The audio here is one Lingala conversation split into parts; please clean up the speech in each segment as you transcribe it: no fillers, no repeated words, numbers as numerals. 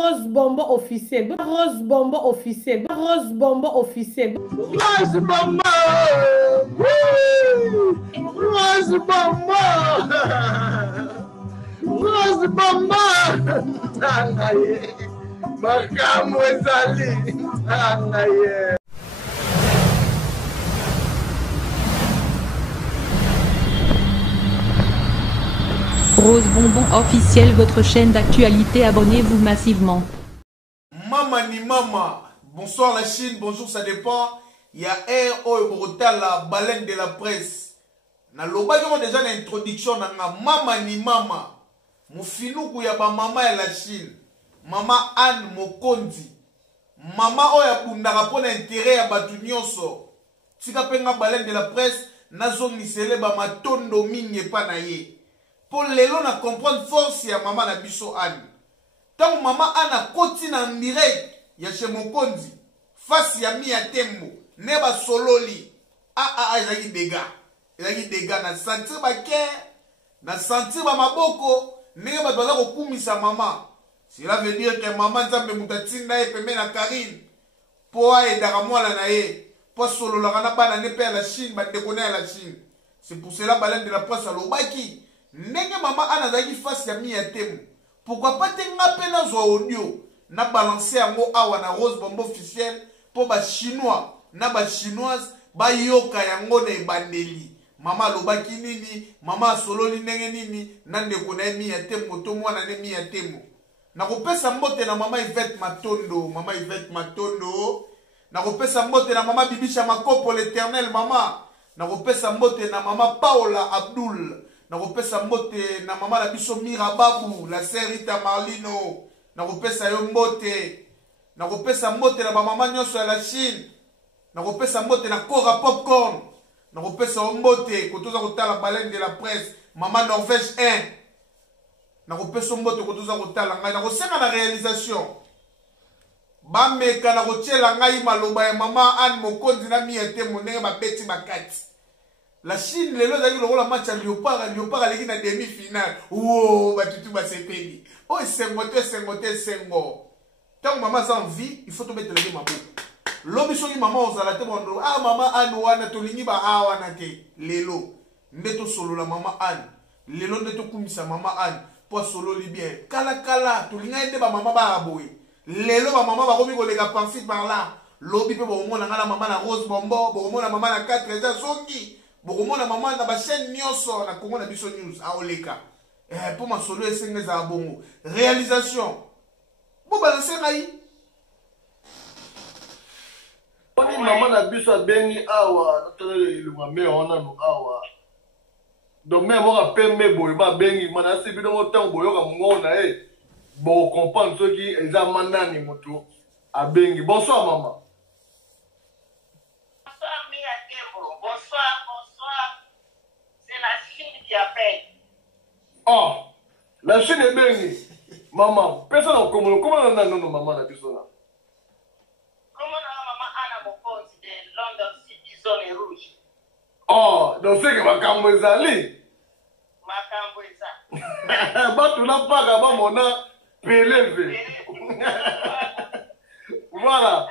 Rose Bombo officiel. Rose Bombo officiel. Rose Bombo officiel. Rose Bombo. Rose Bombo. Rose Bombo. Angaye. Makamu ezali. Angaye. Rose Bonbon officiel, votre chaîne d'actualité, abonnez-vous massivement. Mama ni mama, bonsoir la Chine, bonjour ça dépend. Il y a la baleine de la presse. Na loba déjà l'introduction na mama ni mama. Mufinuku ya ba mama ya la Chine. Mama Anne Mokondi. Mama oya bundaka pona intérêt ya batu nyonso. Tika penga baleine de la presse nazo misele ba matondo mingi pa na ye. Pour lelo na comprendre force ya mama na biso Anne. Tant mama Anne a koti na direct ya chez Mokondi face ya mi ya tembo neba sololi ezaki dega. Ezaki dega na sentir ba cœur, na sentir ba maboko, ndenge ba baza ko kumisa mama. Cela veut dire que maman nzambe mutatinda e pembe na Karine. Po aidaka mwana na ye. Po solola kana bana ne pe la Chine, ba dekona la Chine. C'est pour cela baleine de la presse alobaki. Ndenge mama Anne azaki face ya mi ya tembo. Pourquoi pas te ngape na zo audio na balancer yango awa na Rose Bombo officiel po ba chinois na ba chinoise ba yoka yango na ebandeli. Mama lobaki nini, mama sololi ndenge nini, na ndeko na mi ya tembo to mwana ne mi ya tembo. Na kopesa mbote na mama Yvette Matondo, mama Yvette Matondo. Na kopesa mbote na mama Bibisha Makopo l'Éternel mama. Na kopesa mbote na mama Paola Abdul. Na kopesa mbote na mama la biso Mirababu, la sœur Rita Marlino. Na kopesa yo mbote. Na kopesa mbote na ba mama nyonso ya la Chine. Na kopesa mbote na Cora Popcorn. Na kopesa yo mbote kotoza kotala baleine de la presse, mama Norvège 1. Na kopesa mbote kotoza kotala ngai na kosenga na réalisation. Bameka na kotiela ngai maloba ya mama Anne Mokondi na miete monenge ba beti bakati. La Chine lelo zaki lokola match ya Léopard aleki na demi-finale. Oh, batutu basepeli. Oh, sengo. Tant maman a envie, il faut te mettre les maboko. Lobi soki maman ozala te bondo. Ah mama Anne wana tolingi ba awana te. Lelo ndeto solo la mama Anne. Lelo ndeto kumisa mama Anne. Po solo li bien. Kala tolinga ende ba mama ba aboye. Lelo ba mama ba komi ko lega penser par là. Lobi pe bo mona ngala mama na Rose Bombo, bo mona mama na 4 déjà soki. Bokomona mama na ba chaîne nyonso na Congo na biso news aoleka. Pour ma solo esenge za bongo. Réalisation. Bo balancer ngai. Oni mama na biso abengi awa, natole ilunga me ona no awa. Donc même on pembe boy ba bengi mana sibi no tango boyoka ngona bo comprendre ceux qui eza manani moto abengi. Bonsoir maman. Oh, la Chine est bénie. Maman, personne n'a comment on a non maman la personne là. Comment maman Anna Mokondi de London City zone rouge. Oh, donc c'est que ma camouezali. Ma camoueza. Bah tu n'as pas qu'à mon a pélevé. Voilà.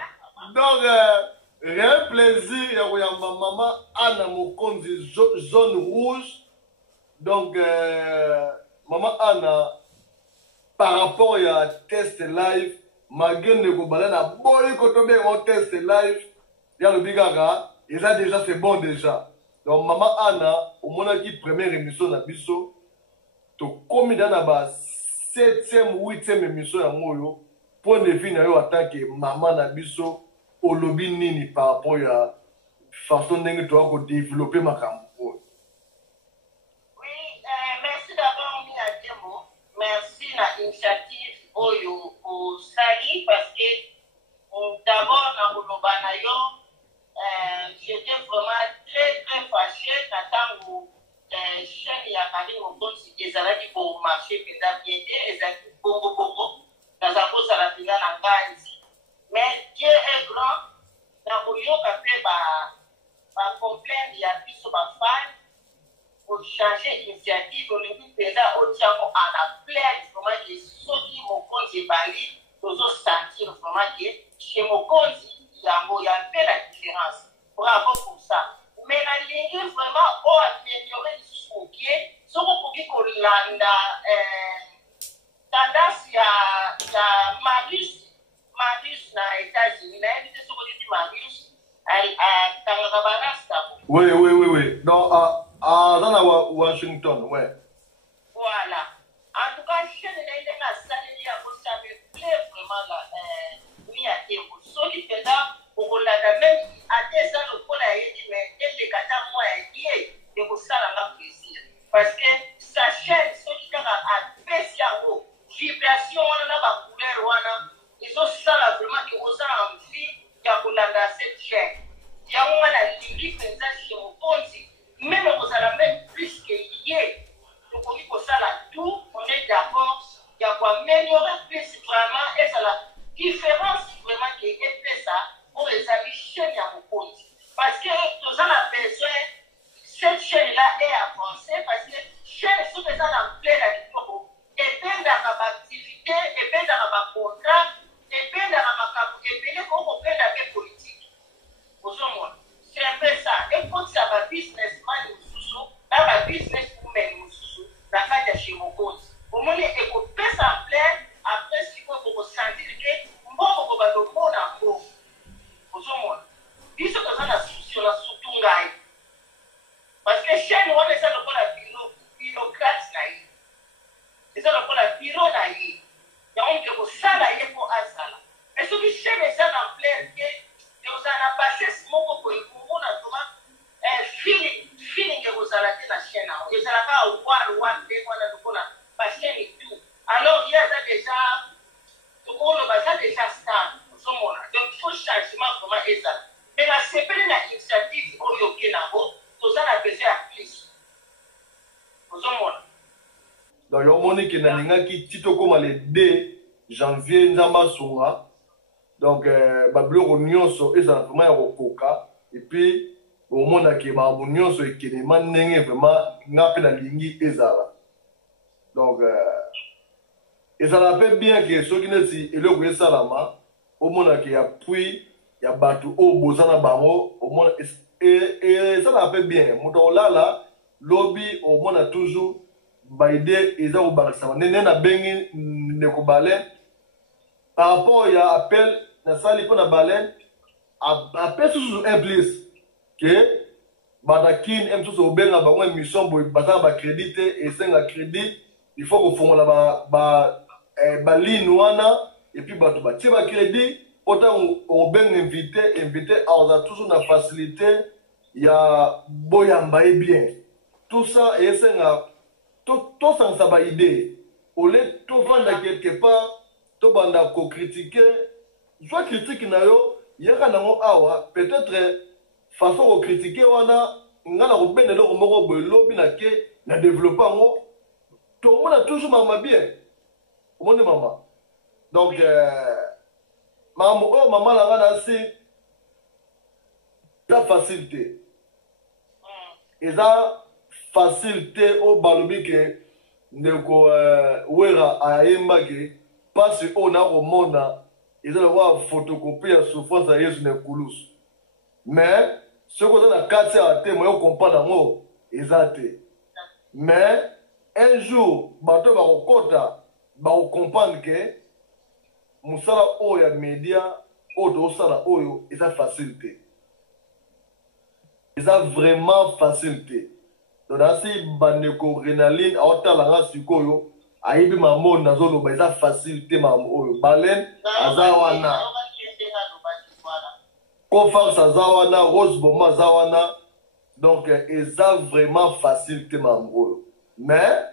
Donc réel plaisir ya ma maman Anna Mokondi zone rouge. Donc, maman Anna, par rapport à test live, ma gueule ne comprend pas. Bon, quand on met en test live, il y a le bigaga, et là déjà c'est bon déjà. Donc, maman Anna, au moment qui première émission na biso, to comme dans la 7e, 8e émission à Moyo, pour ne venir en tant que maman na biso, au lobby nini par rapport à façon dont tu as développé ma campagne. Merci la initiative Oyo au Sali parce que d'abord dans Bolobanayo, j'étais vraiment très fâché quand chaîne ya Karine Mokondi ezalaki pour marché pendant bien ezalaki bongo dans la cause à la finale en Ganzi. Mais Dieu est grand, dans Boyoka fait ba complaindre ya biso ba fan pour changer l'initiative, on lui faisait autrement à la plaie, comment les soki Mokondi Bali, sentir vraiment que chez Mokonzi, il y a un peu la différence. Bravo pour ça. Mais la ligne vraiment améliorer les sous-pieds, ce qu'on peut landa tendance à Marius na États-Unis, na invité ce qu'on dit Marius à Tangabanasta. Oui. Dans Washington, ouais. Voilà. En tout cas, je ça me plaît vraiment là. Oui, à Tembo. Ce qui fait là, pour la même à des ans, le pôle a dit, mais elle les gâte moi et pour ça, elle a plaisir. Parce que sa chaîne, ce qui a fait cerveau, vibration, on a la couleur, ils ont ça vraiment qui vous a envie de cette chaîne. Il y a un ligne qui est chez mon compte, même vous avez même plus que hier. Donc, on dit que ça là tout, on est d'accord. Il y a quoi améliorer plus vraiment et ça la différence vraiment qui est ça pour les amis chaîne à mon compte. Parce que nous avons besoin, cette chaîne-là est avancée parce que chaîne sous les gens en plein la vidéo. Et bien dans ma activité, et bien dans ma contrat, et bien dans ma cap, et bien qu'on peut la politique. Bonjour, c'est un peu ça. Et quand ça va businessman ou sous, là va business woman ou sous, la fête chez mon compte. Au moins, il faut faire ça en plein, après, si vous vous sentir que moi, vous avez le monde en gros. Bonjour, il faut que ça la sous la sous parce que chez nous, on est ça le bureaucrate, c'est ça le bureau naïf. Il y a un peu de ça naïf pour Azala. Mais ce qui chez les gens en plein, vous en avez passé ce moment pour vous, feeling que vous allez dans la chaîne. Vous allez avoir parce que tout. Alors, il y a déjà, tout le monde a déjà stable. Donc, il faut changement vraiment et ça. Mais la CPL, l'initiative, au Yokinabo, vous en avez besoin plus. Vous en avez. Donc, il y a un monde qui est qui tito comme le 2 janvier, Nzamba Songa. Donc, Bablo Nyonso, et ça vraiment au coca. Et puis, au monde qui est Bablo Nyonso et qui est vraiment n'a la ligne Ezala. Donc, et ça rappelle bien que ceux qui ne sont pas là, le Salama, au monde qui appuie, il y a battu au Bozana Bango, au monde, et ça rappelle bien. Mon là, lobby, au monde a toujours baidé, et ça au Barisama. Nena Bengi, Nekobalen, par rapport à appel, na sali pour la baleine, appel sous un plus, que Badakin aime tous au ben, à une mission pour battre crédité et 5 crédit, il faut qu'on fasse la ligne et puis bâtir le crédit, autant on ben invité, à toujours la facilité, il y a boyamba et bien. Tout ça, et c'est tout ça, ça va aider. Au lieu de tout vendre quelque part, tout banda ko critiquer, soit critique na yo, yaka nango awa, peut-être façon de critiquer wana, ngana ko bende lo moko boy lobby na ke na développer ngo, tout le monde a toujours maman bien. Au monde maman. Donc maman la ngana c'est la facilité. Et ça facilité au balobi que ndeko wera ayemba ke parce qu'on a au monde, ils ont avoir photocopie la souffrance à Yesu Nekulus. Mais ce qu'on a 4 à thème, on comprend dans mot, ils ont été. Mais un jour, bateau va au quota, va comprendre que Moussala Oya média, Odo Sala Oyo, ils ont facilité. Ils ont vraiment facilité. Donc, si Baneko Renaline, à Otalanga Sukoyo, ayibi mamon na zolo ba eza facilité mamoyo balen azawana Kofar azawana Rose Bomba azawana donc eza vraiment facilité mamoyo mais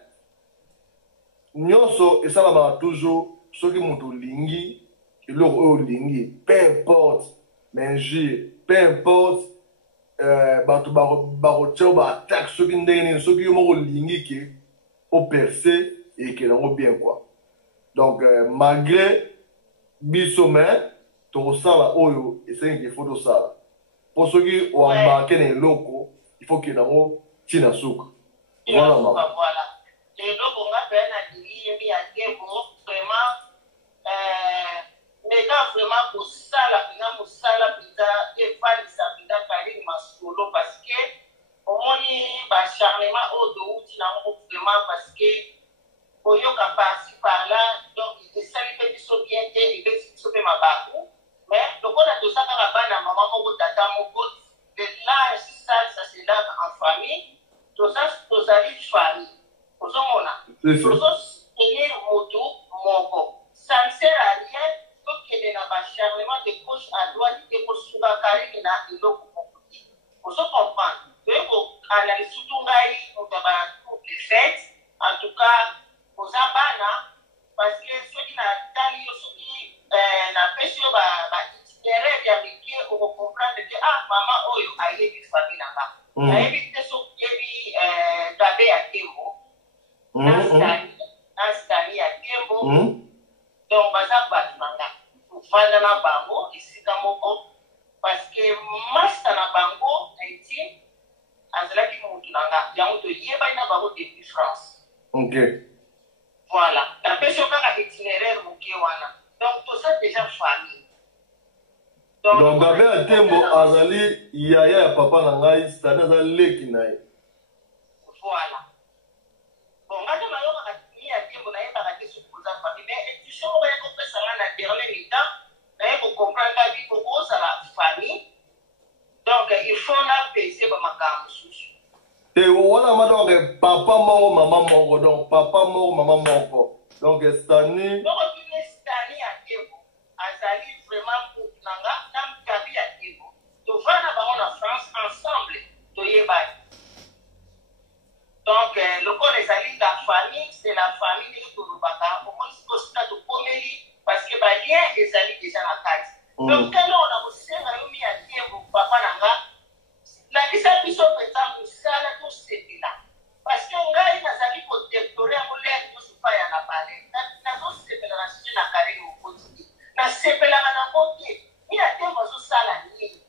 nyonso esala ma toujours soki mutu lingi eloko oyo lingi peu importe manger peu importe bato barotia baattaque soki ndenge nini soki yo moko lingi ke operce et que l'on bien quoi. Donc malgré bisomé to sala oyo et c'est qu'il faut do sala. Pour ceux qui ont embarqué les locaux, il faut que l'on tire souk. Voilà maman. Voilà. Les locaux on a fait un atelier il y a vraiment vraiment parce que oyoka par-ci par-là, donc il te sali pe biso bien te, il te biso pe mabaku. Mais lokola tozaka na bana maman moko tata moko, de l'âge ça se lave en famille, tozali famille. Ozomona. Tozosoutenir moto moko. Ça ne sert à rien tokende na bacharnement de gauche à droite et kosuka kari na eloko moko. Ozo comprendre. Toyeko analyse surtout ngai moto ba couple fait. En tout cas, aux abana, parce que ceux qui n'ont pas eu aussi, n'a pas su itinéraire d'amitié, on va comprendre que, ah, maman, oh, a eu une famille là-bas. A évité ce qui est gabé à Tembo, Nastani à Tembo, donc, baza batmanga, pour vendre la bango, ici dans mon compte, parce que Master na bango, Haïti, Azala qui monte là, il y a un de Yéba na bango depuis France. Ok. Voilà. La personne qui a itinéraire donc tout ça déjà famille. Donc gabe a tembo azali yaya ya papa na ngai stade azali leki na ye. Voilà. Bon, ngata na yo ka ni ya tembo na ye ba ka tesu pour sa famille mais tu sais on va comprendre ça na dernier mi-temps, na pour comprendre la vie pour la famille. Donc il faut na peser ba makambo susu. Et voilà, donc papa mort, maman mort, donc papa mort, maman mort. Donc Stani. Donc Stani à Tembo, Azali vraiment pour Nanga, Nam Kabi à Tembo. Donc voilà, en France ensemble, donc le corps des alliés de la famille, c'est la famille de Torubaka. Au moins c'est aussi de Pomeli parce que bah lien des alliés déjà la case. Donc quand on a aussi un mis à Tembo, papa Nanga. La lisa biso peta musala to sepela parce que ngai nazali ko détorer amolé to supa ya na pale na to sepela na sisi na kare mo koti na sepela na kote ni a tembo zo sala ni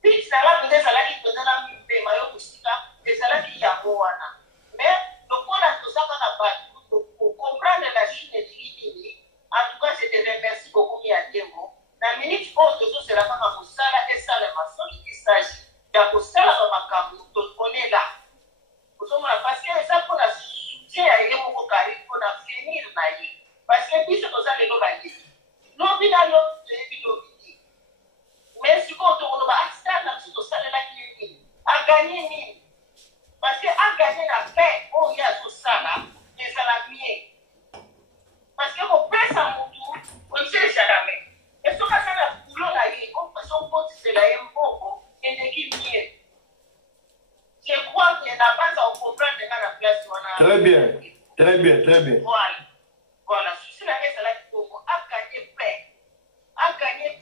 puis ça va peut être la qui peut na mpe mayo musika et ça la qui ya wana mais donc on a tout ça na ba pour comprendre la Chine et l'Italie en tout cas je te remercie beaucoup mi a tembo na minute pause de tout cela kama musala et ça le maçon qui s'agit ya kosala ba makambo tokone la kozomona parce que eza mpona soutien ya ye moko kari mpona finir na ye parce que biso toza lelo bayeli lobi na lo toyebi lobi te mais sikoyo tokoloba astar na biso tosalelaki ye nini aganye nini parce que aganye na fin oyo ye azosala ezala bien parce que kopesa motu onisele jamais e soki asala bulo na ye okotisela ye mboko. Je crois qu'il n'a pas à comprendre la place. Très bien, très bien, très bien. Voilà. Voilà. Si la raison là, a gagné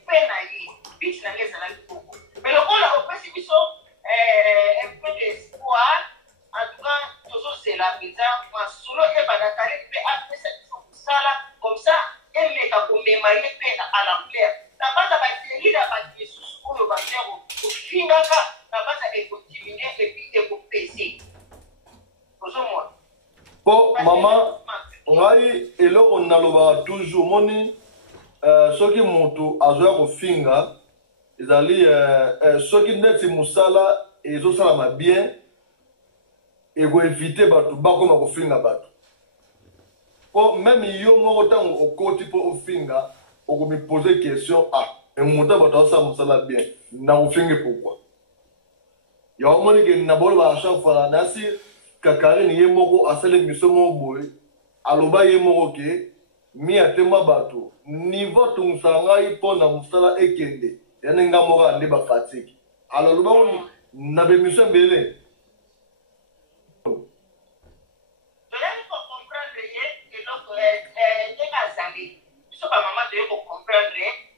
peine à y. Puis la raison là, mais le rôle au principe, un peu d'espoir. En tout cas, toujours c'est la maison. Moi, solo et Badakari, après cette ça comme ça, elle met à commémorer peine à l'ampleur. La base à bâtir, la bâtir sous le bâtiment. Finaka na basa ekotimine et puis ekopesi ozomona po mama ngai eloko naloba toujours moni soki moto azoya kofinga ezali soki neti mosala ezosalama bien ekoevite bato bakoma kofinga bato po meme yo moko ntango okoti mpo ofinga okomipose question moto bato asala mosala bien na kofinga pourquoi ya omoni ke na bolo ba chaque fois nasi Kakarine ye moko asale miso mo boy aloba ye moko ke mi atema bato niveau tungsanga ipona musala ekende yana nga moko ande ba fatigue alors loba na be miso mbele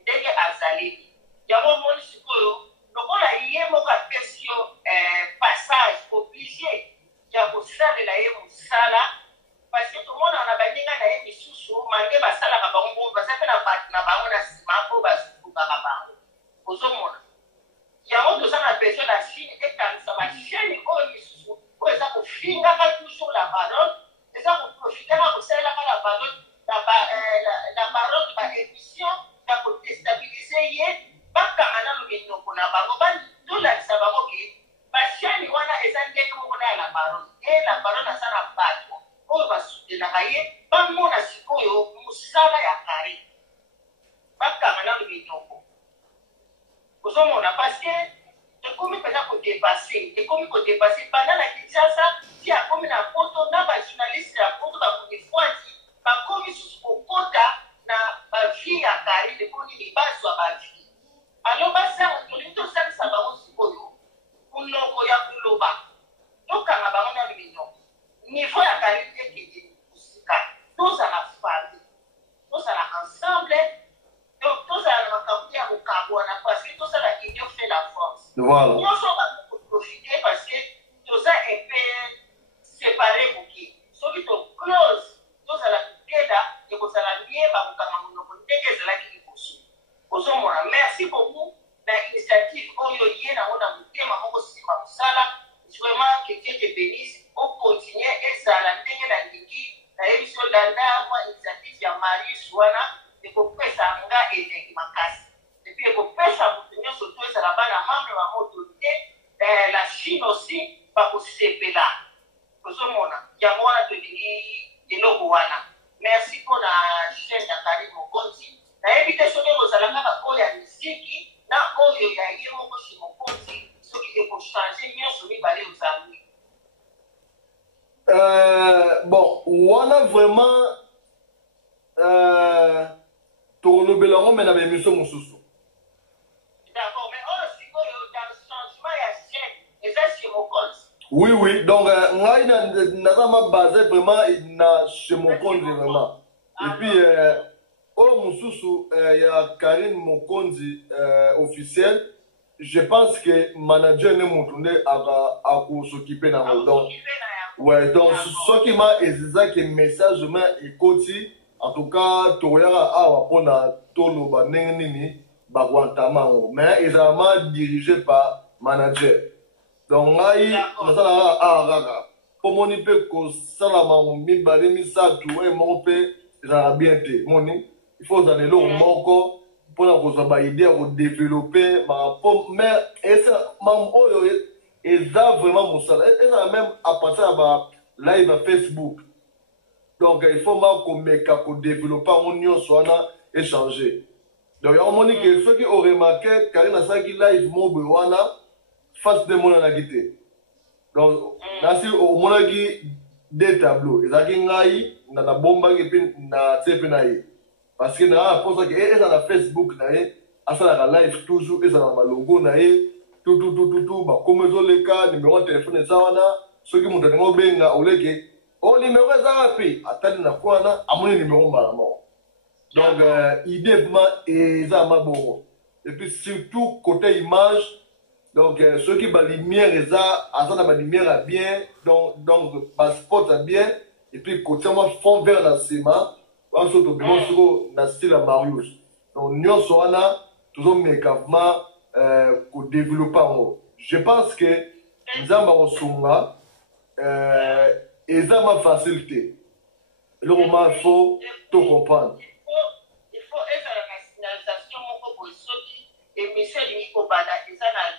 ndenge azali yango moni sikoyo lokola ye moko apesi yo passage obligé ya kosalela ye mosala parce que tomona na baninga na ye misusu mange basalaka bango baza mpe na bato na bango na nsima mpo basukaka bango ozomona yango toza na besoin na chine ekanisa bachaine oyo misusu oyo eza kofingaka toujours la parole eza koprofitaka kosalelaka la parole la parole baémission ya kodestabilize ye bakanga nano minoko na bango tolakisa bango ke bachaine wana eza ndenge moko na ya la parole e la parole aza na bato bakanga na binyoko ozomona parce que ekomi mpenza kodepase banda na Kinshasa ti akomi na poto na bajournaliste ya poto bakonifwati bakomi susu kokota na bavie ya Karine ekonini bazwa bavie alo basa tolingi tosalisa bango sikoyo kunoko ya kuloba tokanga bango na binyoko niveau ya Karine ekende kosika tozala famille tozala ensemble donc tozala na makambo ya kokabwana parce que tozala union fait la force. Voilà. Nyonso bakoprofite parce que toza un peu séparé moke soki to close tozala together ekozala mie bakokanga monoko ndenge ezalaki liboso ozomona merci beaucoup na initiative oyo ye nango na motema moko nsima mosala vraiment que Dieu te bénisse okontinue ezala ndenge na ndingi nayebi so landa mwa initiative ya Marius wana ekopesa nga elengi makasi epuis ekopesa moto nyonso to ezala bana membre ba autorité la Chine aussi bakosepela ozomona yango wana tolingi eloko wana merci mpona chaîne ya Karine Mokonzi nayebi te soki kozala kaka oyo ya misiki na oyo ya ye moko chez Mokonzi soki ekochange nyonso mibale ozangi bon wana vraiment tolobela ngo mena bemission mosusu. D'accord, mais oh sikoyo dans le changement ya chaîne eza chez Mokonzi. Oui, donc ngai naza ma basé vraiment na chez Mokonzi vraiment. Et puis oh mosusu ya Karine Mokonzi officiel, je pense que manager ne motunde à s'occuper na donc ouais donc ce qui m'a exigé que message main ekoti en tout cas toyara awa pona toloba nini bagwantama mais exactement dirigé par manager donc ngai nasala araga pomoni pe ko salama mibale misatu e moko pe za bien te moni il faut dans le moko pona ko za ba idée ko développer ma mais esa mam oyo eza vraiment mosala eza même à partir ba live à Facebook. Donc il faut qu'on développe en union soit échanger. Donc on m'a dit que ceux qui ont remarqué Karine a qui live mobiwana face de mon anagité. Donc là si au monagi des tableaux, ils ont ngai na na bomba qui pin na tsepe na ye. Parce que na pour ça que ils ont na Facebook na ye, asa la live toujours ils ont na logo na ye, tout ba comme les cas numéro de téléphone ça wana, ceux qui m'ont donné au benga au leke au numéro zapi atali na kwana amoni numéro malamo donc idée vraiment ezama bon et puis surtout côté image donc ceux qui ba lumière eza azana ba lumière bien donc spot bien et puis côté moi fond vers la ciment on se trouve bien sur na style Marius donc nyonso wana toujours mécavement ko développer je pense que nzamba osunga et ça ma facilité. Le roman faut tout comprendre. Il faut être à la signalisation pour et monsieur Nico Bada et ça n'a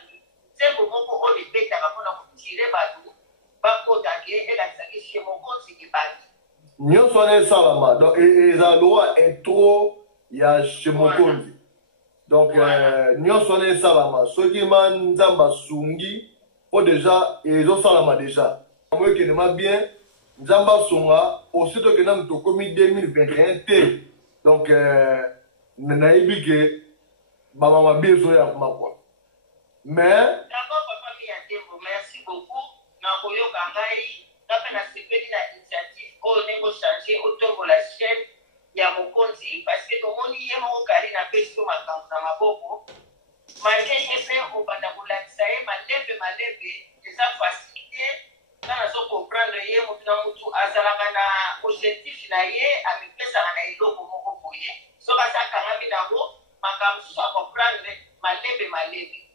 c'est pour vous on les bêtes à pour tirer badou bako d'aguer et la saque chez mon compte c'est qui badi. Nous sommes salama donc et ça loi est trop il y a chez mon compte. Donc nous sommes salama ceux qui m'ont zamba sungi pour déjà ils ont salama déjà. Moi qui ne m'a bien Nzamba Songa, aussitôt que nous avons commis 2021, donc, naïbi que maman m'a bien joué à ma voix. Mais. D'abord, papa, merci beaucoup. Nakoyo Kangai, n'a initiative, au négo changer, autour de la chaîne, il y a mon compte, parce que tout le monde y est mon carré n'a pas sur ma tante, dans ma bobo. Malgré les faits, au Badaboula, ça y est, ma lève, les a facilité. Nana so comprendre ye mutu na mutu azalaka na objectif na ye amipesaka na eloko moko boye soki asakanga minango makambo susu acomprendre malebe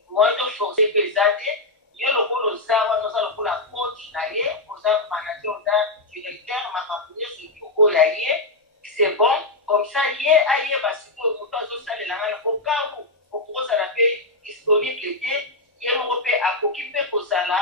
moyo chose mpe eza te ye lokola oza wana oza lokola coach na ye oza manager oza directeur makambo nyonso oyo ya ye c'est bon comme ça ye ayeba sikoyo moto azosalelanga na okangu okozala mpe disponible te ye moko mpe akoki mpe kozala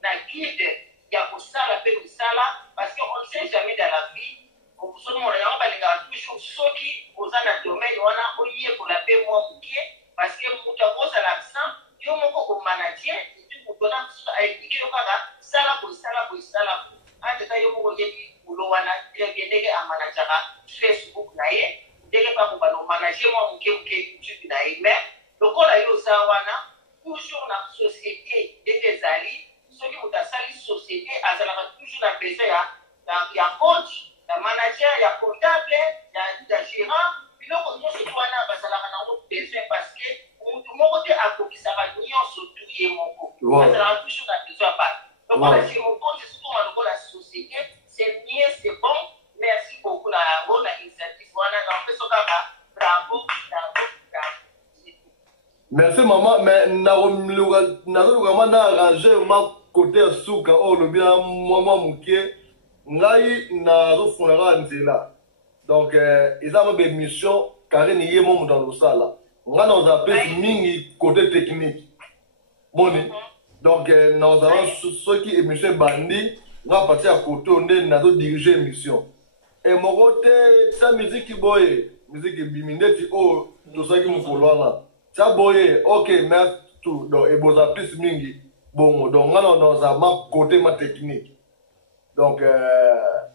na guide ya kosala pe misala parce qu'on ne sait jamais dans la vie on se demande on va les toujours soki oza na domaine wana oye pour la paix moi muke parce que muta bosa l'absent yo moko au manager et tu mutona a expliqué kaka sala ko ante ta yo moko yebi ulo wana ndenge a manager Facebook na ye ndenge pa ko bano manager moi muke tu na ye mais lokola yo sa wana toujours na société ndenge zali soki mutasali société azalaka toujours na besoin ya coach ya manager ya comptable ya gérant biloko nyonso to wana bazalaka nango besoin parce que mutu moko te akokisaka nyonso tu ye moko azalaka toujours na besoin ya bato lokola mokonzi sukoma lokola société c'est mieux c'est bon merci beaucoup na yango na initiative wana na mpeso kaka bravo. Merci maman, mais nazoluka na arranger ma côté ya suka o lobi na mwa muke ngai nazofundaka nzela donc eza ma bémission kare ni ye mo mutu alosala nga naoza place mingi côté technique boni donc naozala soki émission ebandi nga parti ya côté onde nazodirige émission e moko te tia miziki boye miziki ebimi ndeti oyo tosalaki mokolo wana tia boye ok merci tout donc eboza plus mingi bongo donc nga naoza ma côté ma technique. Donc,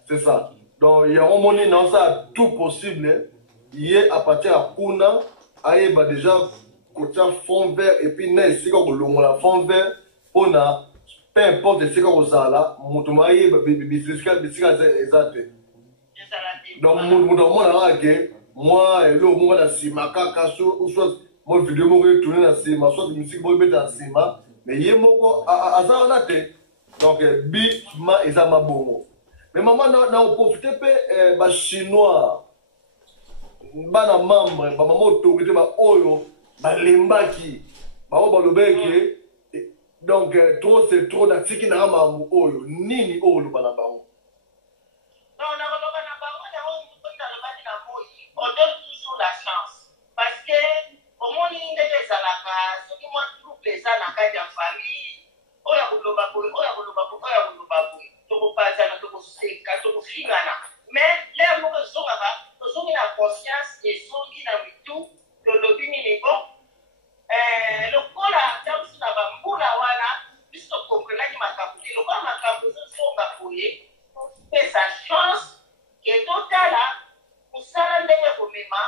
c'est ça. Donc, il y a un moment où ça tout possible. Il y a à partir de Kuna, il y a déjà côté fond vert et puis il y a fond vert. On a, peu importe ce qu'on a là, Moutoumari, donc, moi, moi, la Sima, ou soit, moi, vidéo, moi, tourner la Sima, soit musique, moi, mettre la Sima, mais il y a un moment où donc, bi ma ezama bongo. Mais maman na profité pe ba chinois bana membre ba maman autorité ba oyo ba lembaki ba o ba lobeke donc trop c'est trop d'atiki na mamu oyo nini oyo bana bango. Non na ba na bango na o mutota na bani na moi on donne toujours la chance parce que au moins ndeke zalaka soki moi troupe ça na ka ya famille oya kuloba boy tokopazana tokoseka tokofingana mais lero moko tozongi na conscience ezongi na mitu lolobi nini bon lokola tabusu na bambula wana biso tokomprenaki makambo te lokola makambo ezozonga boye topesa chance ke totala kosala ndenge komema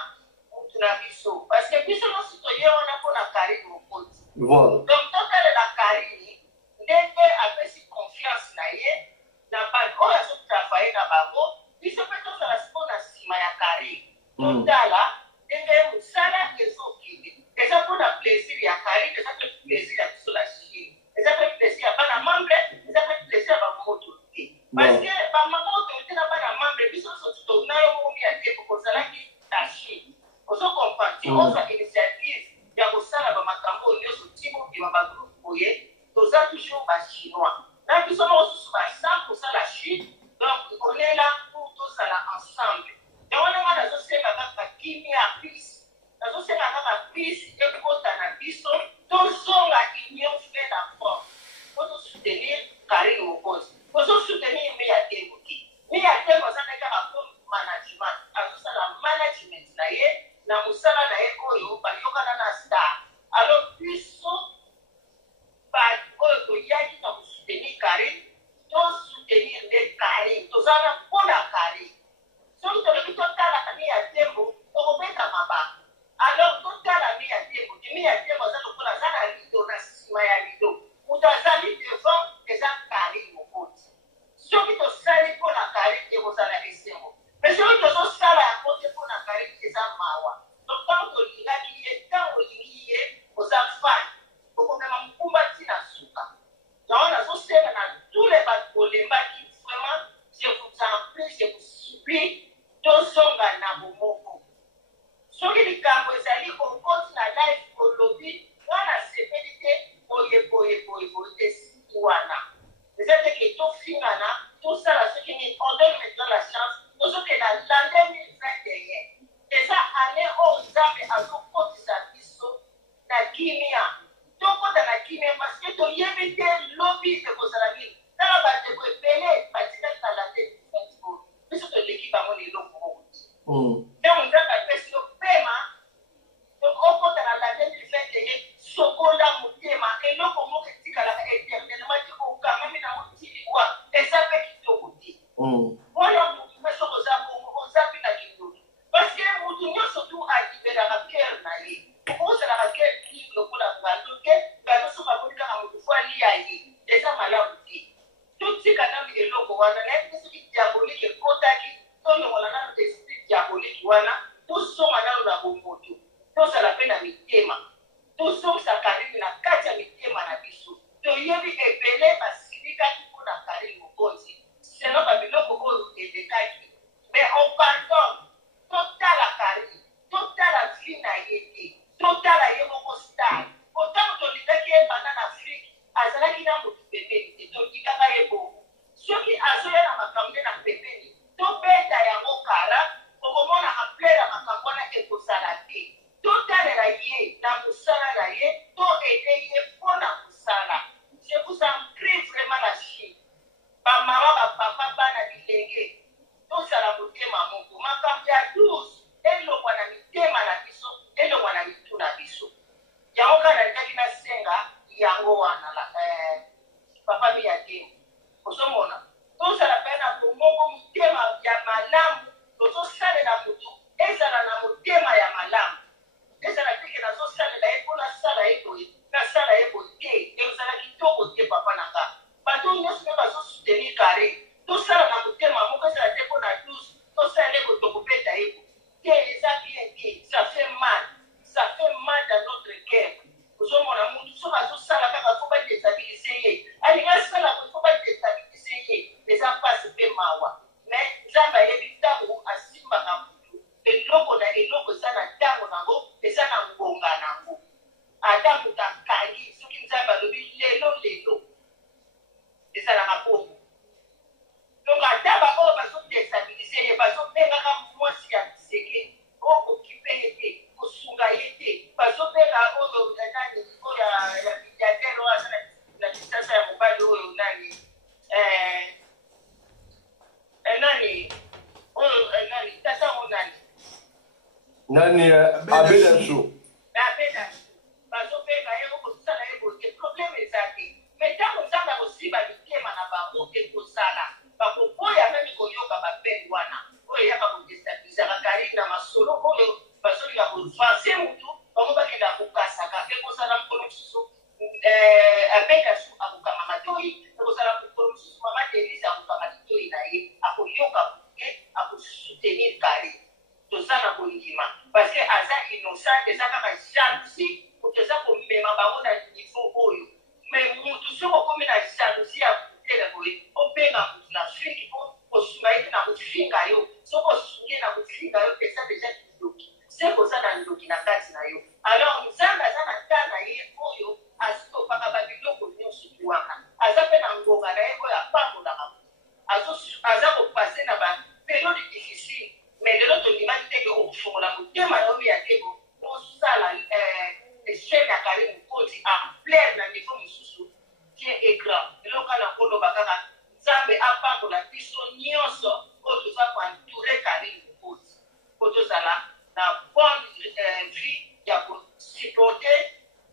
mutu na biso parce que biso nyonso toye wana mpona karine mokonzi donc totalela karine ndenge apesi confiance na ye na bato oyo azotravaye na bango biso mpe tozala siko na nsima ya karine totala ndenge mosala ezokende eza mpona plaisir ya karine eza mpe plaisir ya biso la chine eza mpe plaisir ya bana membre eza mpe plaisir ya bamama autorité parce que bamama autorité na bana membre biso nyonso tonayo momi ya te kozalaki na chine ozokomprendre ozwa initiative ya kosala bamakambo oyo nyonso timobima bagroupe boye toza toujours bas chinois. Là, nous sommes aussi 100% la Chine, donc on est là pour tous ensemble. Et on a dans ce cas qui met à piste. Dans ce cas piste et pour ta biso, tous ont la union fait d'abord. Pour soutenir Karine Mokonzi. Pour soutenir Miyate Moki. Miyate Moza n'est qu'à comme management. À tout ça, la management na musala na ye oyo bayokana na star. Alors, puissant oyo toyaki na kosoutenir Karine tosoutenir nde Karine tozala mpona Karine soki toloki totala mi ya tembo tokobeta mabanga alors totala mi ya tembo mi ya tembo aza lokola aza na lido na nsima ya lido moto azali devant eza Karine Mokonzi soki tosali mpona Karine ekozala esengo mais soki tozosala yango te mpona Karine eza mawa donc ntango tolingaki ye ntango olingi ye oza fan okomema mokumba ntina suka donc nazosenga na tous les bato bolembaki vraiment je vous en prie je vous supplie tozonga na bomoko soki likambo ezali okoti na live olobi wana sepeli te boye te siki wana eza teke tofingana tosala soki nini on donne maintenant la chance tozokenda l'année 2021 eza année oyo nzambe azokotisa biso na kimia tokota na kimia parce que toyebi te lobi ekozala nini tala bandeko ebele batikali na lande biso toleki bango lelo moko donc nzambe apesi yo pema tosala mpe na mitema tosongisa Karine na kati ya mitema na biso toyebi ebele basilikaki mpo na Karine Mokonzi seno babiloko oyo elekaki mais on pardonne totala Karine totala vi na ye te totala ye moko star otango tolingaki ye banda na Afrique azalaki na motu pembeni te tolikaka ye bongo soki azoya na makambo na pembeni tobeta yango kara okomona ampleur ya makambo wana ekozala te totalela ye na mosala na ye to ede ye mpo na mosala. Je vous en prie vraiment la Chine bamama bapapa bana bilenge tosala motema moko makambo ya 12 elongwa na mitema na biso elongwa na mitu na biso yango kaka nalikaki nasenga yango wana papa mi ya demo ozomona tozala mpe na bomoko motema ya malamu tozosalela motu ezala na motema ya malamu ezala teke nazosalela ye mpo nasala ye boye nasala ye boye te ezala kitoko te papa na nga bato nyonso mpe bazosoutenir Kare tosala na motema moko ezala te mpo na 12 tosala ye tokobeta ye te eza bien te ça fait mal dans notre cœur ozomona motu so bazosala kaka fo badestabilize ye alingi asala fo badestabilize ye eza mpasi mpe mawa mais nzambe ayebi ntango asimbaka motu eloko na eloko eza na ntango nango eza na ngonga nango ata moto akangi soki nzambe alobi lelo ezalaka bongo donc ata baoyo bazodestabilize ye bazobengaka mwasi ya kiseke okokipe ye te kosunga ye te bazobenga oyo nani oyo ya milliardaire oyo aza na kisasa ya mobali oyo nani nani oyo nani tata ngo nani Abedacho bazobenga ye okosala ye boye problème eza te mais ntango nzambe akosiba mitema na bango ekozala bakoboya memi koyoka bapeni wana oyo eyaka kodestabilizaka Karine na masolo oyo bazolinga kovanse motu bango bakenda kokasaka ekozala mokolo mosusu Abedacho akokanga matoi ekozala mokolo mosusu mama Denise akokanga litoi na ye akoyoka boye akosoutenir Karine toza na kondima parce que aza innocent eza kaka jalousie eza komema bango na niveau oyo mais mutu soki okomi na jalousie ya kutele boye obenga mutu na Afrique mpo kosunga ye te na kofinga yo soki osungi ye na kofinga yo eza deja ndoki se koza na ndoki na kati na yo alors nzambe aza na ta na ye oyo azitopaka babiloko nyonso wana aza mpe na ngonga na ye oyo apambolaka aza kopase na baperiode difficile mais lelo tondimaki teke okofongola motema na oyo ya tebo osala chaîne ya Karine Mokonzi ampleur na niveau mosusu tie écran eloko na koloba kaka nzambe apambola biso nyonso oyo toza koentoure Karine Mokonzi po tozala na bonne vie ya kosupporte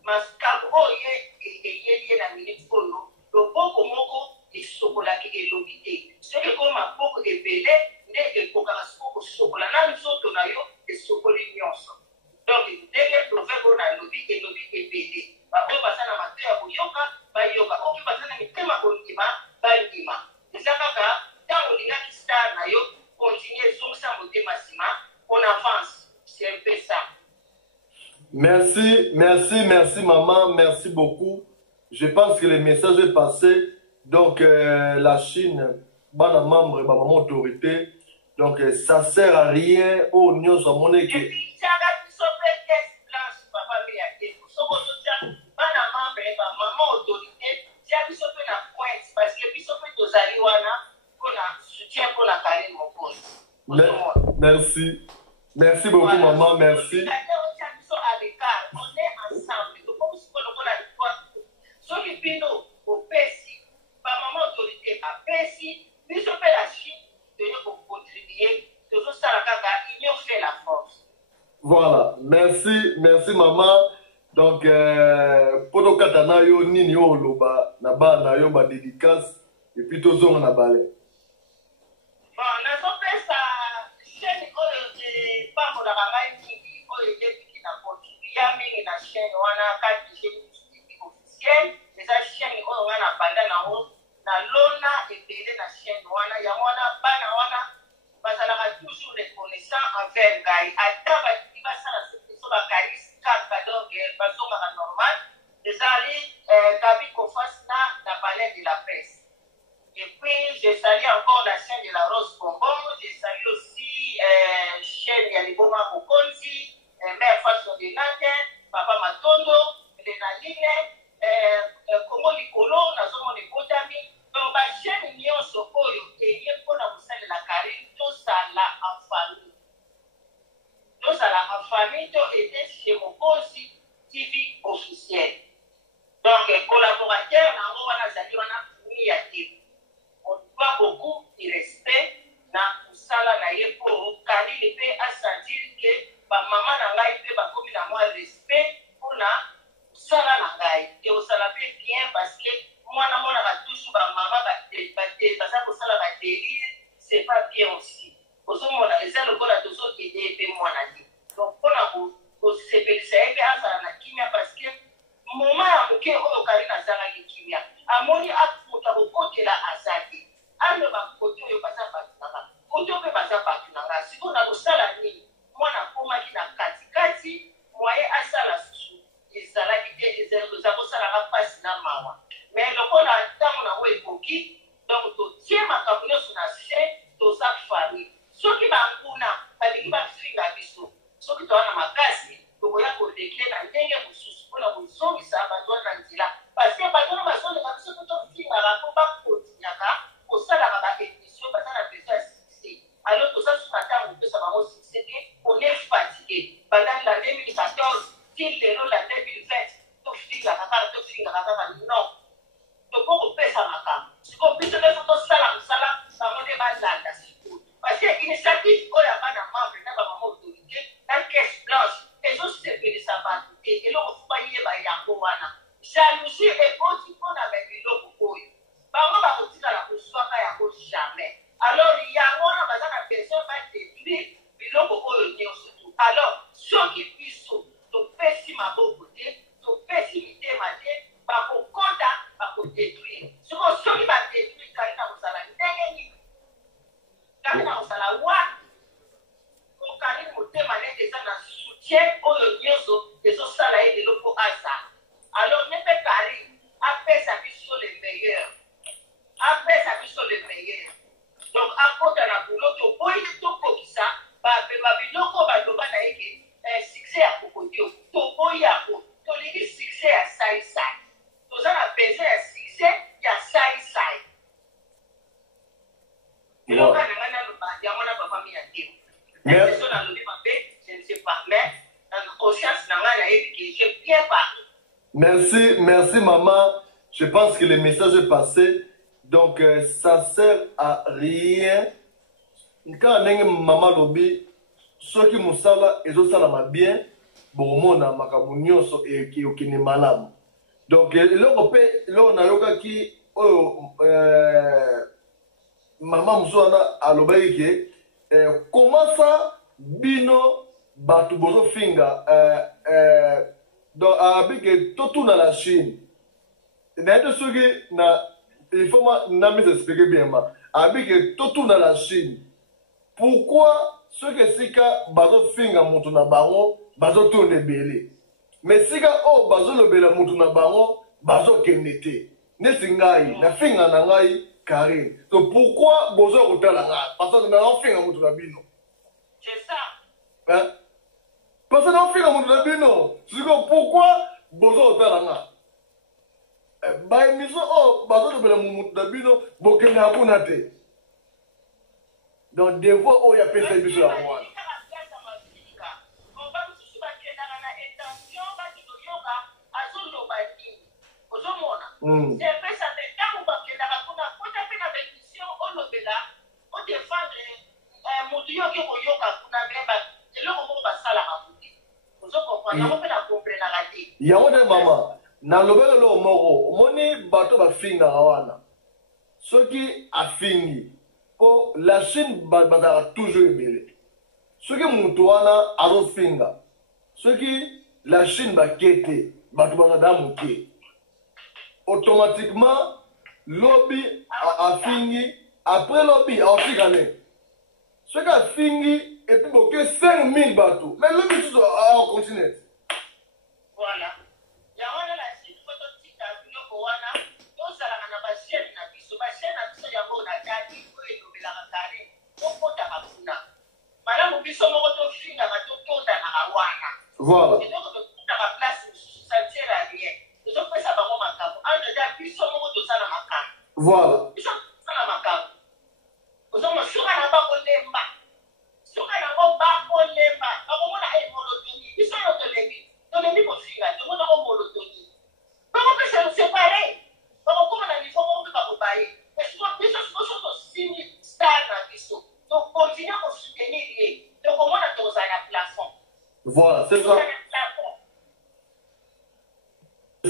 makambo oyo eyeli na minute oyo loboko moko esokolaki elobi te soki ekomi maboko ebele nde ekokaka soko kosokola na nzoto na yo esokoli nyonso donc ndenge proverbe oyo nalobi elobi ebele baoyo baza na mato ya koyoka bayoka oyo baza na mitema kondima bandima eza kaka ntango olingaki star na yo continue ezongisa motema nsima on avance c'est un peu ça. Merci maman, merci beaucoup. Je pense que le message est passé. Donc la Chine, bana membre, maman autorité. Donc ça sert à rien au nion sa monnaie que Merci beaucoup maman, merci. Voilà, merci maman. Donc poto katana yo nini yo loba na ba na yo ba dédicace et puis tozonga na balé. Bon, na so pesa chaîne oyo pa mo la ngai mingi oyo depuis na contribuer mingi na chaîne wana kati chaîne officielle, les chaîne oyo wana banda na ho na lona ebele na chaîne wana ya wana bana wana bazalaka toujours reconnaissant envers ngai ata ba basala so ba karis était chez Mokosi TV officiel. Donc, collaborateur, on doit beaucoup de respect dans Sala Naye pour Kali Lepe à sentir que maman Nangaï peut comme il a moins respect pour la Sala Nangaï. Et au Sala fait bien parce que moi, on a toujours maman parce que Sala va délire, c'est pas bien aussi. Au moment où on a les ailes, on a tous autres idées et moi, on a dit. Donc, on a pour se faire à Sala Nakimia parce que moment amoke oyo kali nazalaki kimia amoni afuta kokotela azali alo bakoto oyo baza batunanga koto mpe baza batunanga siko na kosala nini mwana akomaki na katikati mwaye asala susu ezalaki te eza kosalaka mpasi na mawa mais lokola ntango nango ekoki donc totie makambo nyonso na se toza famille soki banguna balingi bafinga biso soki toza na makasi tokoya kodekle na ndenge mosusu mpona kozongisa bato na nzela parce que bato na bazoleka biso to tofingaka mpo bakontinyaka kosalaka baémission baza na besoin ya succès alors toza suka ntango opesa bango succès te on est fatigué bandani la 2014 til lelo la 2020 tofingaka kaka non toko kopesa makambo siko biso nyonso tosala mosala bango nde balanda sikoyo parce que initiative oyo ya bana membre na bamama autorité na caisse blanche ezosepelisa bato te eloko fuba yeba yango wana jalousie ekoti mpona babiloko oyo bango bakotikala koswaka yango jamais alors yango wana baza na besoin badétruire biloko oyo nyonso tu alors soki biso topesi maboko te topesi mitema te bakokonda bakodétruire siko soki badétruire kali na kosala ndenge nini kali na kosala wapi kokali motema nete eza na soutien oyo nyonso ezosala ye lelo mpo aza alors ne mpe kali apesa biso le meilleur donc akota na bulo toboyi tokokisa babiloko baloba na yeke succès ya kokodio toboyi yango tolingi succès ya saisai toza na besoin ya succès ya saisai eloko na ngai naloba yango na bafami ya temo so nalobi mabe je ne sais pas mais conscience na ngai nayebi ke je bien parle. Merci maman. Je pense que le message est passé. Donc ça sert à rien. Quand maman lobi, ceux qui musala et autres ça bien, bon mona makamunyo so et qui okine malamu. Donc là on a yoka qui maman musala alobai ke comment ça bino batu bozo finga donc avec tout dans la Chine. Il faut m'expliquer bien. Avec tout dans la Chine. Pourquoi ceux qui sika bazo finga mutu na bango bazo tourner belé. Mais sika oh bazo le bela mutu na bango bazo kenete. Ne singai na finga na ngai carré. Donc pourquoi bozo rotala nga parce que na finga mutu na bino. C'est ça. Hein? Parce que na finga mutu na bino. Pourquoi bozo rotala nga? Ba émission oh bazo le bela mutu na bino bokena abuna te. Donc des fois oh ya pesa biso la moi. Yango de mama na lobelo lo moko moni bato ba finga wana soki afingi po la Chine bazara toujours ebele soki mutu wana azo finga soki la Chine ba kete bato bazada muke automatiquement lobby afingi après lobby afikane soki afingi et puis boke 5000 bato mais lobby tout a continue. Voilà. Yango la Chine foto tika biloko wana tozala na bashene na biso yango na kati ko elobela kare okota bakuna malamu biso moko tofinga batotonda na wana. Voilà. Et donc tokunda ba place sentir à rien. Tozopesa bango makambo ando ja biso moko tozala makambo. Voilà. Biso tozala makambo. Ozomo suka na bako lemba. Suka na ngo bako lemba. Bako mona ai molotoni. Biso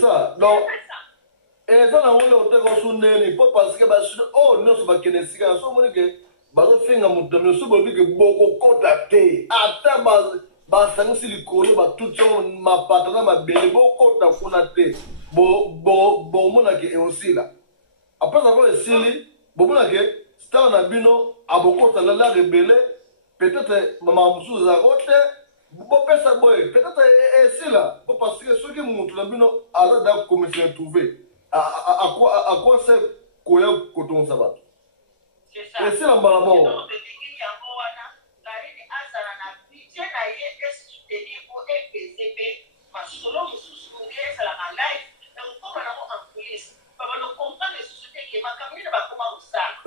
ça. Donc, et ça, on a sonné, pas parce que oh, non, c'est pas qu'il y a des cigares, c'est que bazo finga mutamyo so bobi ke boko kota te ata ba sangisi likolo ba tutso mapata na mabele boko kota kuna te bo mona ke osila après ça va esili bo mona ke star na bino abokota la rebelle peut-être maman musu za rote bo pesa boy peut-être esila parce que ceux qui mutu na bino ala da commission trouver à quoi c'est koya koton sabat. Et c'est la maladie.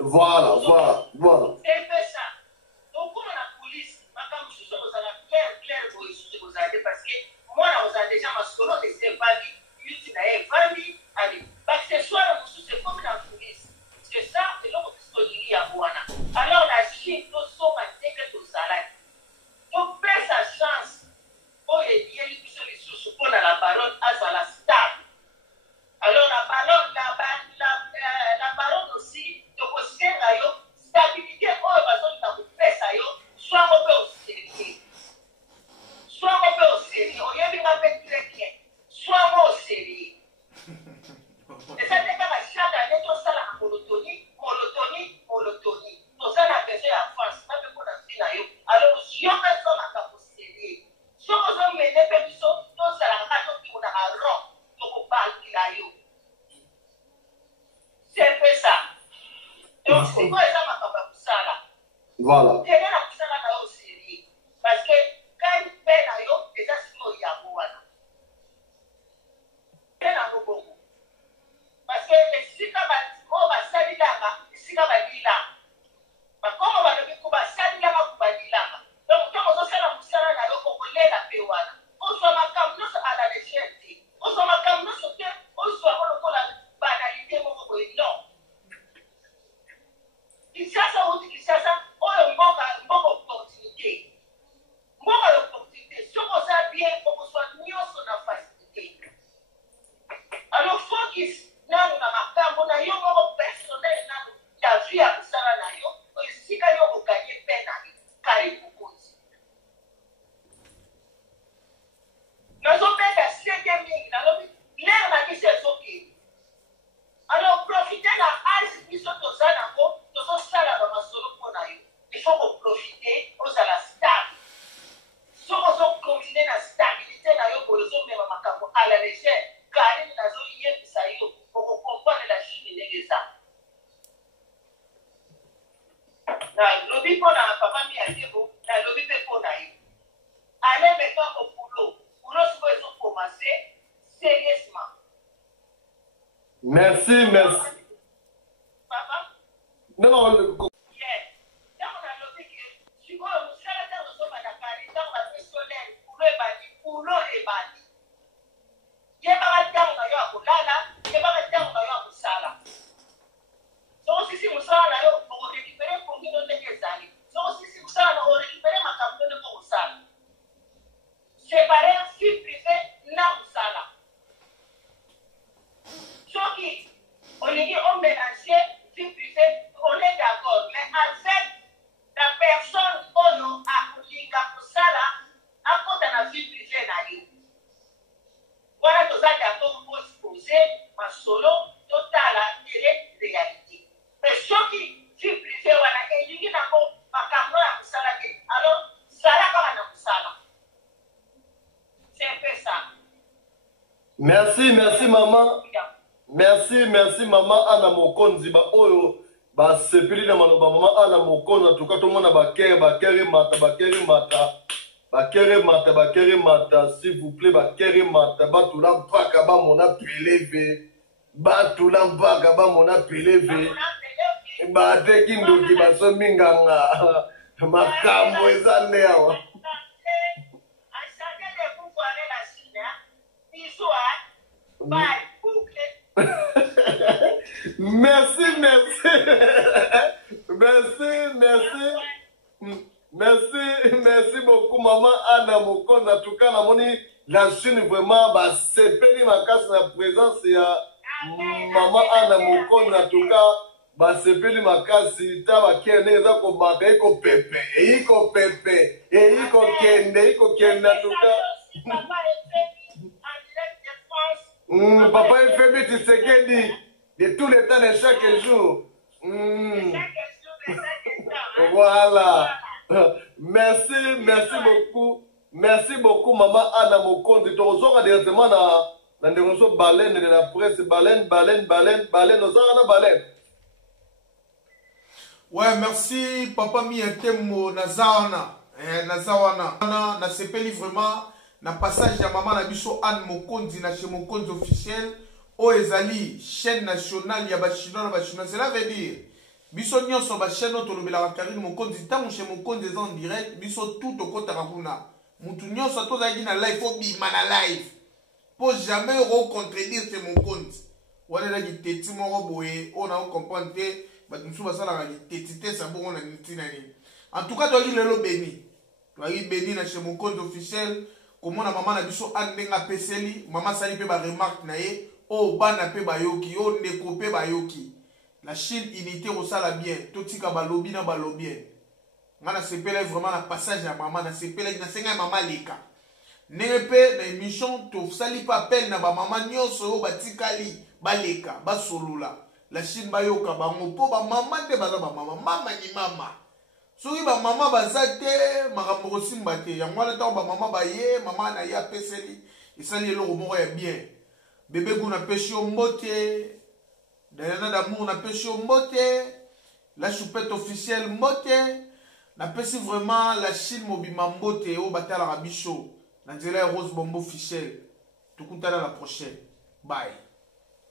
Voilà. C'est ça. Donc, comme la police, parce que moi, on a déjà ma solo de ces validés, il y a validé, accessoires, c'est comme la police. C'est ça, c'est l'autre. Alors la Chine, nous sommes en décret de salaire. Donc, perd sa chance. Oh, il y a une solution pour la parole à la stable. Alors, la parole aussi, de poster la stabilité, oh, parce que fait ça, soit on peut au sérieux. Soit on peut au sérieux. On y a bien fait très bien. Soit au sérieux. Et ça, c'est comme chaque année, tout ça, la monotonie. Tout ça, la besoin de la France, pas de qu'on alors, si on fait ça, on a pas possédé. Si on veut mener des personnes, tout ça, la radio qui on a un rang, donc on parle de la yo. C'est un peu ça. Donc, c'est quoi ça, ma papa, pour ça, là? Voilà. C'est bien la pour ça, là, aussi. Parce que quand il fait la yo, déjà, sinon, il y a beau, là. C'est là, nous, beaucoup. Parce que si on va salir là, si on va dire là, mais comme on va le dire, on va salir là, on va dire là. Donc, quand on va faire la moussara, on va aller la paix. On soit ma caméra à la légèreté. On soit ma caméra sur terre, on soit la banalité, non. Il ça, on a une bonne opportunité. Une bonne opportunité. Si on sait bien, on soit mieux sur la facilité. Alors, faut qu'il na makambo na yo moko personnel na ya vie ya kusala na yo esika yo kokanye pe na karibu kozi nazopenda seke mingi nalobi lere na biso ezoke alors profite na age biso toza nango tozosala bamasolo mpo na yo il faut koprofite ozala stable soko ozokontinue na stabilité na yo boyo ozomema makambo à la légère kari nazoyebisa yo comprendre la Chine et ça. Le lobby pour la papa mi a dit bon, le lobby pour la allez maintenant au boulot. Boulot c'est ils ont commencé sérieusement. Merci. Papa? Non. Yeah. Dans le lobby que tu vois le salaire de son madakari dans la personnelle boulot et bandi. Yebaka tango na yo akolala, yebaka tango na yo akosala. Soko sisi mosala na yo okorécupere kongino ndenge ezali. Soko sisi mosala na orécupere makambo ndenge okosala. Séparer vie privée na mosala. Soki olingi omélanger vie privée, on est d'accord, mais avec la personne oyo akolinga kosala akota na vie privée na yo. Voilà tout ça d'accord pour se poser ma solo totale réalité. Mais ceux qui vivent privé wana elingi nako makambo ya kusala ke alors sala kama na kusala. C'est un peu ça. Merci maman. Merci maman Anna Mokonzi ba oyo ba sepeli na maloba maman Anna Mokonzi en tout cas tout le monde a bakere mata, s'il vous plaît, bakere mata, batula mpaka ba mona peleve, batula mpaka ba mona peleve, bateki ndoki baso minganga, makambo eza neawa. Merci beaucoup maman Anna Mokonzi. En tout cas, la Chine vraiment basepeli makasi na présence ya mama Anna Mokonzi en tout cas basepeli makasi ta bakende eza kobaka iko pepe kende en tout cas Papa FB Tshisekedi de tous les temps de chaque jour. Voilà. Merci beaucoup. Merci beaucoup, Maman Anna Mokonzi. Tu as directement dans la baleine de la presse. Baleine. Ouais, merci, Papa Mientemo Nazawana. Nazawana. Na sepeli vraiment. Na passage ya Maman na biso Anne Mokonzi na chez Mokonzi officiel. O ezali chaîne nationale ya bachinois na bachinois. Cela veut dire. Biso nyonso ba chaîne to lobela Karine Mokonzi tango chez Mokonzi en direct. Biso tout au kota kuna. Mutu nyonso to zaki na live fo bima na live. Pour jamais recontredire chez Mokonzi. Wana la kiteti moko boye on a comprendre te ba musu ba sala ga kiteti te sabo on a nitina ni. En tout cas to li lelo béni. To ali béni na chez Mokonzi officiel. Comment na maman na biso andenga peseli maman sali pe ba remarque na ye o bana pe bayoki o ndeko pe bayoki la Chine unité osala bien totika balobi na balobien ngana sepela vraiment na passage ya maman na sepela na senga maman leka nepe na émission to sali pa appel na ba maman nyonso o batikali baleka basolula la Chine bayoka bango po ba maman te baza ba mama ni mama soki ba mama bazate makambo kosimba te yango wana ntango ba mama baye mama na ye apeseli esali eloko moko ya bien bebe gu napesi yo mbote Diana d'amour napesi yo mbote la choupette officielle mbote napesi vraiment la Chine mobima mbote oyo batalaka biso na nzela ya Rose Bombo officiel tokutana la prochaine bye.